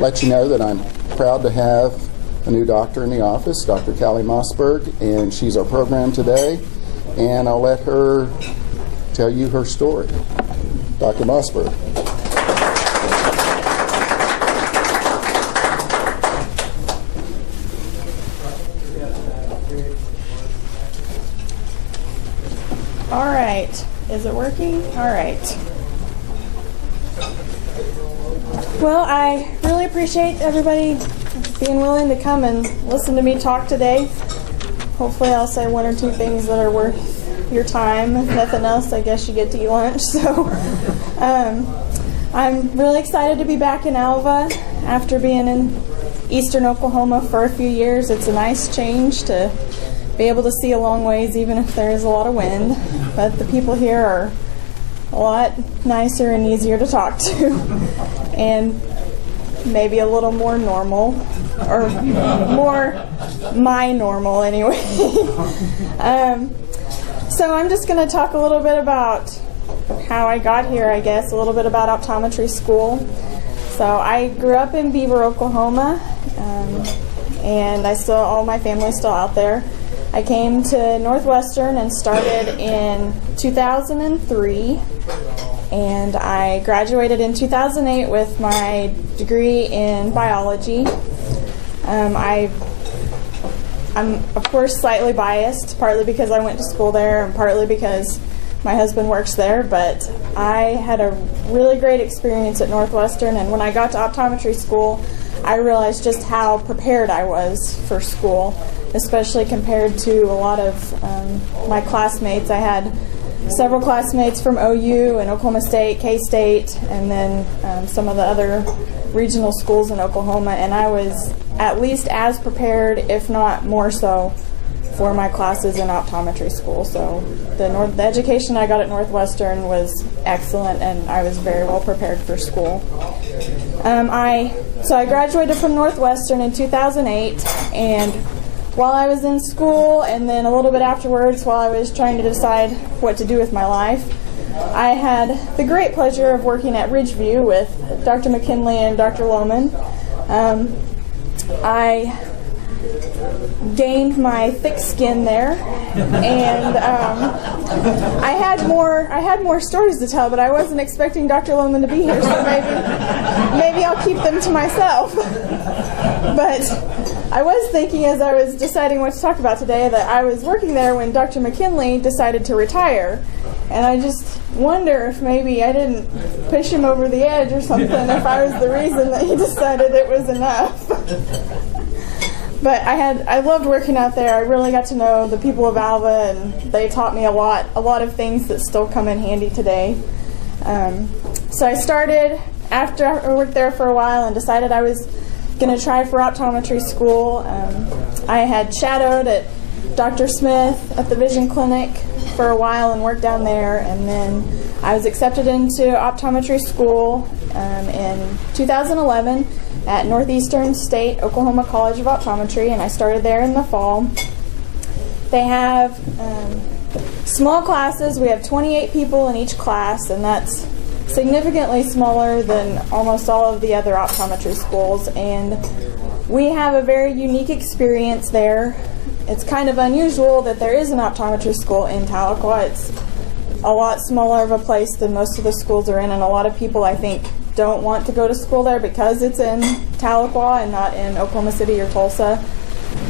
let you know that I'm proud to have a new doctor in the office, Dr. Callie Mosberg, and she's our program today. And I'll let her tell you her story. Dr. Mosberg. All right. Is it working? All right. Well, I really appreciate everybody being willing to come and listen to me talk today. Hopefully I'll say one or two things that are worth your time. If nothing else, I guess you get to eat lunch. So I'm really excited to be back in Alva after being in eastern Oklahoma for a few years. It's a nice change to be able to see a long ways, even if there is a lot of wind. But the people here are a lot nicer and easier to talk to, and maybe a little more normal, or more my normal anyway. So I'm just going to talk a little bit about how I got here, I guess, a little bit about optometry school. So I grew up in Beaver, Oklahoma, and all my family's still out there. I came to Northwestern and started in 2003, and I graduated in 2008 with my degree in biology. I'm of course slightly biased, partly because I went to school there and partly because my husband works there, but I had a really great experience at Northwestern, and when I got to optometry school, I realized just how prepared I was for school, especially compared to a lot of my classmates. I had several classmates from OU and Oklahoma State, K-State, and then some of the other regional schools in Oklahoma, and I was at least as prepared, if not more so, for my classes in optometry school. So the education I got at Northwestern was excellent, and I was very well prepared for school. So I graduated from Northwestern in 2008, and while I was in school, and then a little bit afterwards while I was trying to decide what to do with my life, I had the great pleasure of working at Ridgeview with Dr. McKinley and Dr. Lohman. I gained my thick skin there, and I had more stories to tell, but I wasn't expecting Dr. Lohman to be here, so maybe I'll keep them to myself. But I was thinking, as I was deciding what to talk about today, that I was working there when Dr. McKinley decided to retire, and I just wonder if maybe I didn't push him over the edge or something, if I was the reason that he decided it was enough. But I loved working out there. I really got to know the people of Alva, and they taught me a lot of things that still come in handy today. So I started, after I worked there for a while, and decided I was going to try for optometry school. I had shadowed at Dr. Smith at the vision clinic for a while and worked down there, and then I was accepted into optometry school in 2011 at Northeastern State Oklahoma College of Optometry, and I started there in the fall. They have small classes. We have 28 people in each class, and that's significantly smaller than almost all of the other optometry schools, and we have a very unique experience there. It's kind of unusual that there is an optometry school in Tahlequah. It's a lot smaller of a place than most of the schools are in, and a lot of people, I think, don't want to go to school there because it's in Tahlequah and not in Oklahoma City or Tulsa.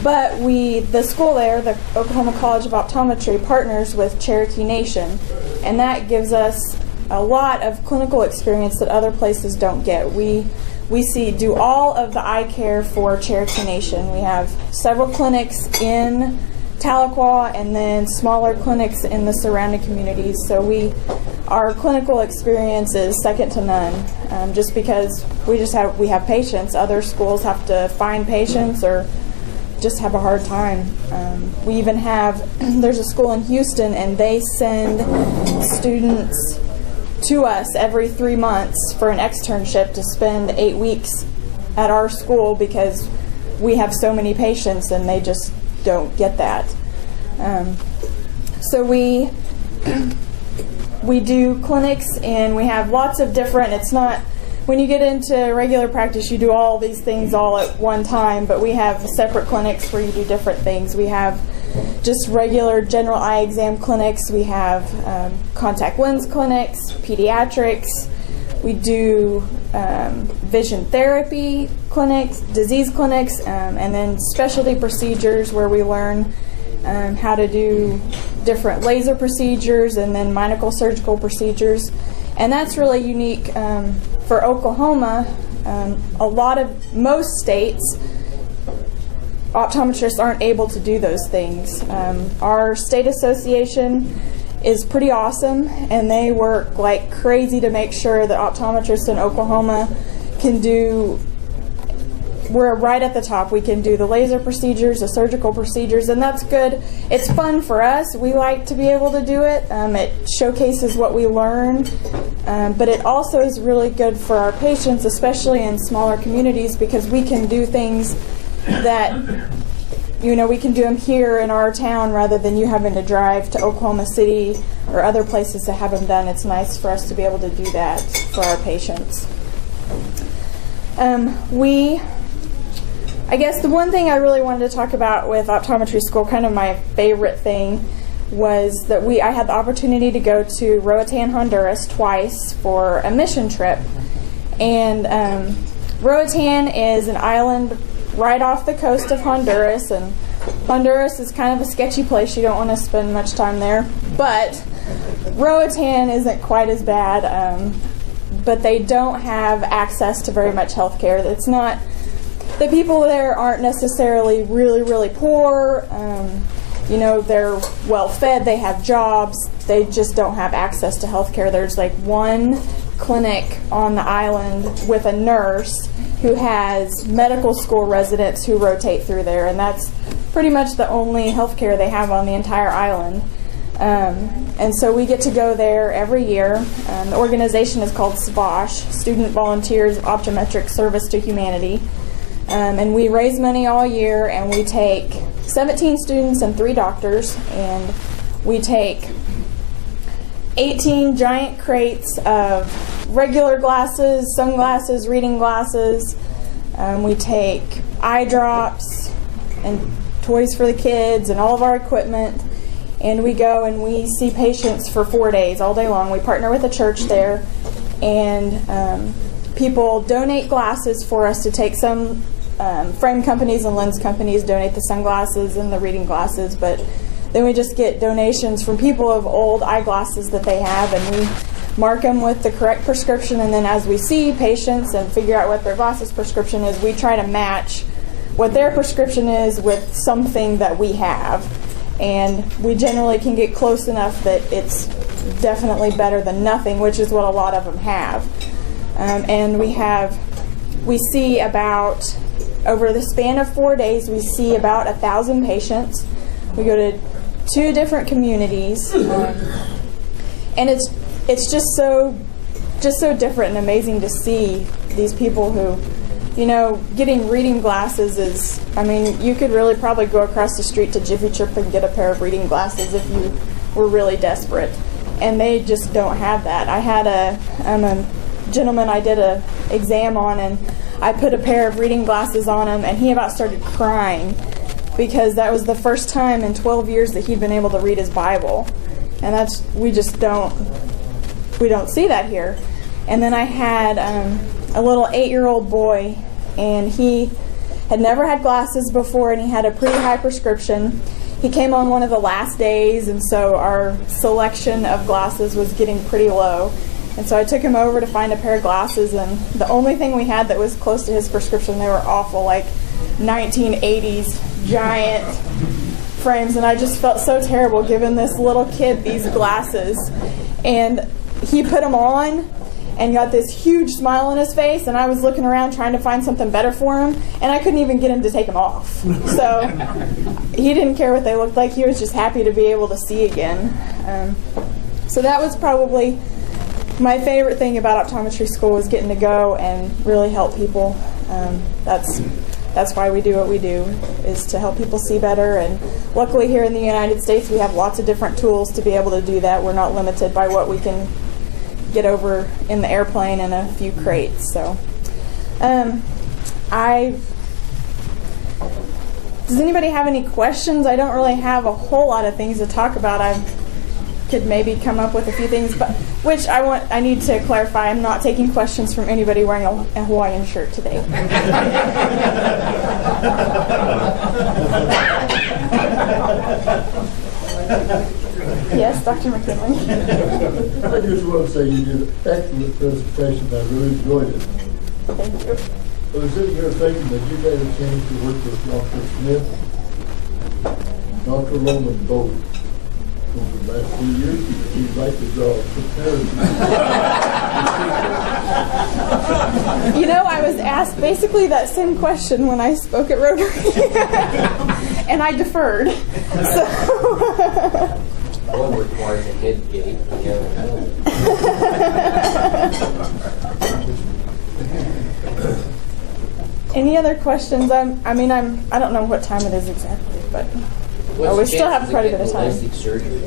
But the school there, the Oklahoma College of Optometry, partners with Cherokee Nation, and that gives us a lot of clinical experience that other places don't get. We do all of the eye care for Cherokee Nation. We have several clinics in Tahlequah and then smaller clinics in the surrounding communities. So our clinical experience is second to none, just because we have patients. Other schools have to find patients or just have a hard time. We even there's a school in Houston, and they send students to us every 3 months for an externship to spend 8 weeks at our school because we have so many patients and they just don't get that. So we do clinics, and we have lots of different, when you get into regular practice, you do all these things all at one time, but we have separate clinics where you do different things. We have just regular general eye exam clinics. We have contact lens clinics, pediatrics. We do vision therapy clinics, disease clinics, and then specialty procedures where we learn how to do different laser procedures and then minocle surgical procedures. And that's really unique for Oklahoma. Most states, optometrists aren't able to do those things. Our state association is pretty awesome, and they work like crazy to make sure that optometrists in Oklahoma can do, we're right at the top. We can do the laser procedures, the surgical procedures, and that's good. It's fun for us. We like to be able to do it. It showcases what we learn, but it also is really good for our patients, especially in smaller communities, because we can do things that, you know, we can do them here in our town rather than you having to drive to Oklahoma City or other places to have them done. It's nice for us to be able to do that for our patients. I guess the one thing I really wanted to talk about with optometry school, kind of my favorite thing, was that I had the opportunity to go to Roatan, Honduras twice for a mission trip. And Roatan is an island right off the coast of Honduras, and Honduras is kind of a sketchy place. You don't want to spend much time there. But Roatan isn't quite as bad, but they don't have access to very much health care. It's not, the people there aren't necessarily really, really poor. You know, they're well fed, they have jobs, they just don't have access to health care. There's like one clinic on the island with a nurse who has medical school residents who rotate through there, and that's pretty much the only health care they have on the entire island. And so we get to go there every year. The organization is called SVOSH, Student Volunteers of Optometric Service to Humanity. And we raise money all year, and we take 17 students and 3 doctors, and we take 18 giant crates of regular glasses, sunglasses, reading glasses. We take eye drops and toys for the kids and all of our equipment, and we go and we see patients for 4 days, all day long. We partner with a church there, and people donate glasses for us to take. Some frame companies and lens companies donate the sunglasses and the reading glasses, but then we just get donations from people of old eyeglasses that they have, and we mark them with the correct prescription, and then as we see patients and figure out what their glasses prescription is, we try to match what their prescription is with something that we have. And we generally can get close enough that it's definitely better than nothing, which is what a lot of them have. And we see about, over the span of 4 days, we see about 1,000 patients. We go to 2 different communities, and it's just so different and amazing to see these people who, you know, getting reading glasses is, I mean, you could really probably go across the street to Jiffy Trip and get a pair of reading glasses if you were really desperate, and they just don't have that. I had a gentleman I did an exam on, and I put a pair of reading glasses on him, and he about started crying because that was the first time in 12 years that he'd been able to read his Bible, and we don't see that here. And then I had a little 8-year-old boy, and he had never had glasses before, and he had a pretty high prescription. He came on one of the last days, and so our selection of glasses was getting pretty low. And so I took him over to find a pair of glasses, and the only thing we had that was close to his prescription, they were awful, like 1980s giant frames, and I just felt so terrible giving this little kid these glasses. And he put them on and got this huge smile on his face, and I was looking around trying to find something better for him, and I couldn't even get him to take them off. So he didn't care what they looked like. He was just happy to be able to see again. So that was probably my favorite thing about optometry school, was getting to go and really help people. That's why we do what we do, is to help people see better. And luckily here in the United States we have lots of different tools to be able to do that. We're not limited by what we can get over in the airplane in a few crates. So, does anybody have any questions? I don't really have a whole lot of things to talk about. I could maybe come up with a few things, but I need to clarify. I'm not taking questions from anybody wearing a Hawaiian shirt today. Yes, Dr. McKinley. I just want to say you did an excellent presentation. I really enjoyed it. Thank you. I was sitting here thinking that you got a chance to work with Dr. Smith, Dr. Roman both over the last few years. You'd like to draw a comparison. You know, I was asked basically that same question when I spoke at Rotary, and I deferred. So. One requires a head gate, the other no. Any other questions? I don't know what time it is exactly, but we still have quite a bit of time. LASIK surgery?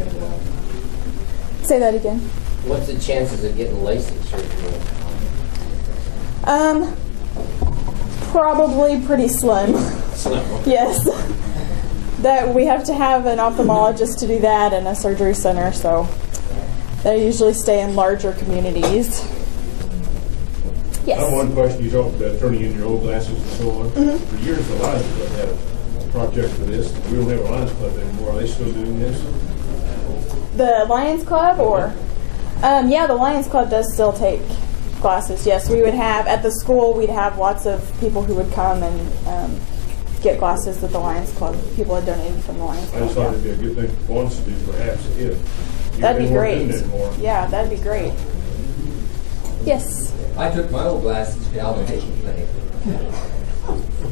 Say that again. What's the chances of getting LASIK surgery? Probably pretty slim. Slim. Yes. That we have to have an ophthalmologist to do that and a surgery center, so they usually stay in larger communities. Yes. I have one question. You talked about turning in your old glasses and so on. Mm-hmm. For years, the Lions Club had a project for this. We don't have a Lions Club anymore. Are they still doing this? The Lions Club, or yeah, the Lions Club does still take glasses. Yes, we would have at the school. We'd have lots of people who would come and get glasses that the Lions Club people had donated from the Lions Club. I just thought it'd be a good thing for us to do, perhaps, if that'd be they weren't great. doing it more. Yeah, that'd be great. Yes. I took my old glasses to the Albertation Clinic.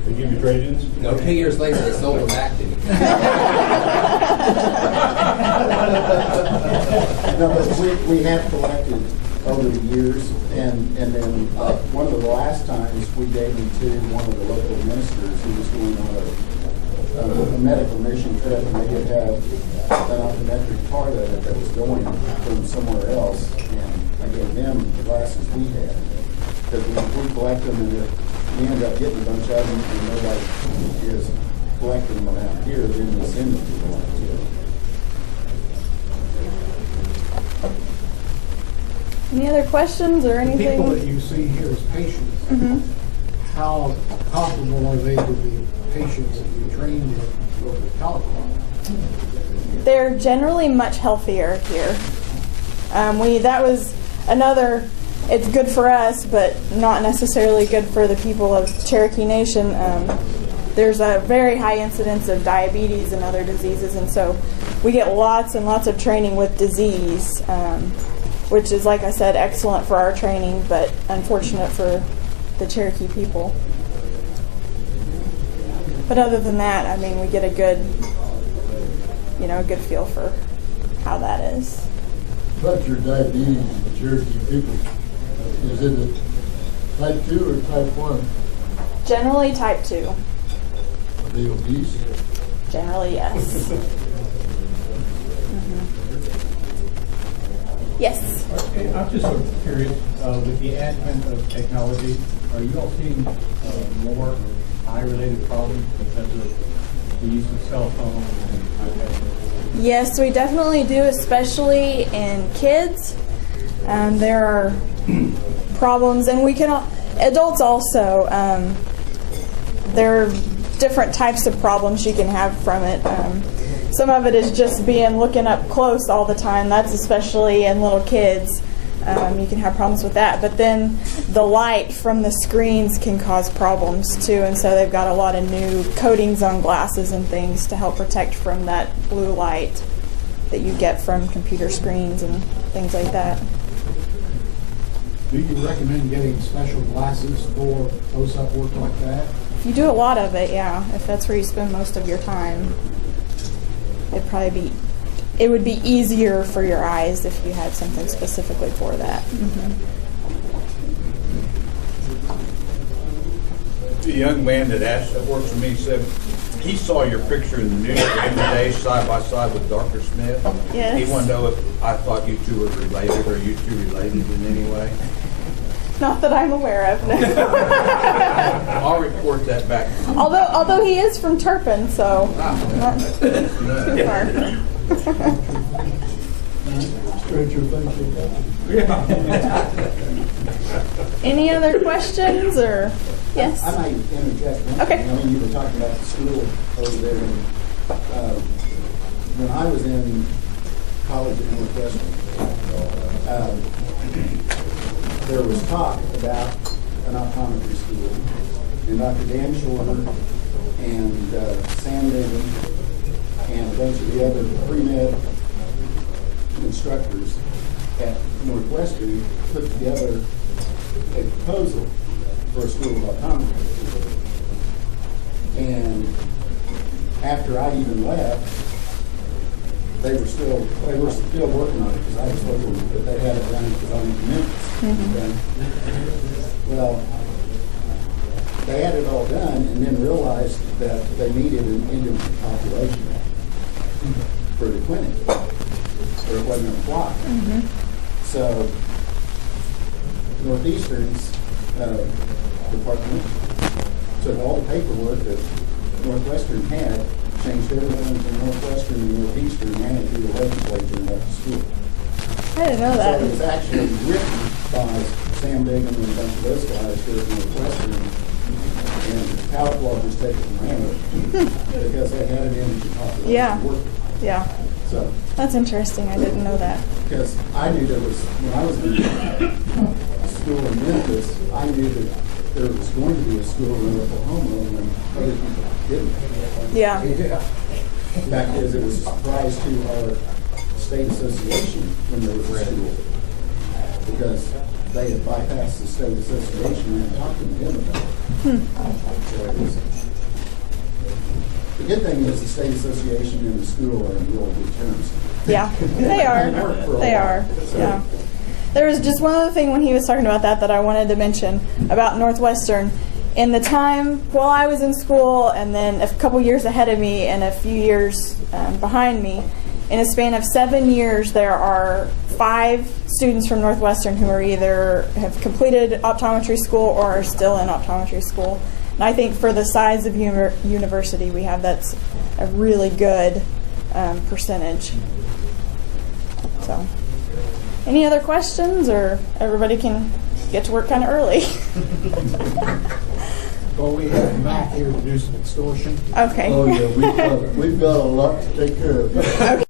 They give you trade-ins? No, 2 years later they sold them back to me. No, but we have collected over the years, and then one of the last times we gave them to one of the local ministers who was going on a medical mission trip, and they had had an optometric card of it that was going from somewhere else, and I gave them the glasses we had. Because we collect them, and if we end up getting a bunch of them, and nobody is collecting them around here, then we send them to the ones here. Any other questions or anything? People that you see here as patients, how comparable are they to the patients that you trained in over at Callie? They're generally much healthier here. That was another. It's good for us, but not necessarily good for the people of Cherokee Nation. There's a very high incidence of diabetes and other diseases, and so we get lots and lots of training with disease, which is, like I said, excellent for our training, but unfortunate for the Cherokee people. But other than that, I mean, we get a good feel for how that is. About your diabetes in the Cherokee people, is it a type 2 or type 1? Generally type 2. Are they obese? Generally, yes. Yes. Okay, I'm just sort of curious, with the advent of technology, are you all seeing more eye-related problems because of the use of cell phones and iPads? Yes, we definitely do, especially in kids. There are problems, and adults also. There are different types of problems you can have from it. Some of it is just looking up close all the time. That's especially in little kids. You can have problems with that. But then the light from the screens can cause problems too. And so they've got a lot of new coatings on glasses and things to help protect from that blue light that you get from computer screens and things like that. Do you recommend getting special glasses for close-up work like that? If you do a lot of it, yeah, if that's where you spend most of your time, it would be easier for your eyes if you had something specifically for that. The young man that works for me said he saw your picture in the news the other day, side by side with Dr. Smith. Yes. He wanted to know if I thought you two were related, or you two related in any way. Not that I'm aware of. No. I'll report that back. although he is from Turpin, so not too far. Stranger things have happened. Any other questions or yes? I might interject one Okay. thing. I mean, you were talking about the school over there. And, when I was in college at Northwestern, there was talk about an optometry school, and Dr. Dan Shorter and Sam Newman and a bunch of the other pre-med instructors at Northwestern put together a proposal for a school of optometry. And after I even left, they were still working on it, because I was hoping that they had it done because I was minutes. Okay? Well, they had it all done and then realized that they needed an indigent population for the clinic, or it wasn't a plot. So Northeastern's department took all the paperwork that Northwestern had, changed everything from Northwestern to Northeastern, and ran it through the legislature and left the school. I didn't know that. So it was actually written by Sam Bigham and a bunch of those guys here at Northwestern, and Outlaw just took it and ran it because they had an indigent population Yeah. to work with. Yeah, So, that's interesting. I didn't know that. because I knew there was, when I was in school in Memphis, I knew that there was going to be a school in Oklahoma, and other people didn't. Yeah. In fact, it was a surprise to our state association when there was a school, because they had bypassed the state association and talked to them about it. So it was, the good thing is the state association and the school are in real good terms. Yeah, they are. They are. Yeah. There was just one other thing when he was talking about that I wanted to mention about Northwestern. In the time while I was in school, and then a couple years ahead of me and a few years behind me, in a span of 7 years, there are 5 students from Northwestern who are either have completed optometry school or are still in optometry school. And I think for the size of university we have, that's a really good percentage. So, any other questions, or everybody can get to work kind of early? Well, we have Matt here to do some extortion. Okay. Oh, yeah, we've got a lot to take care of.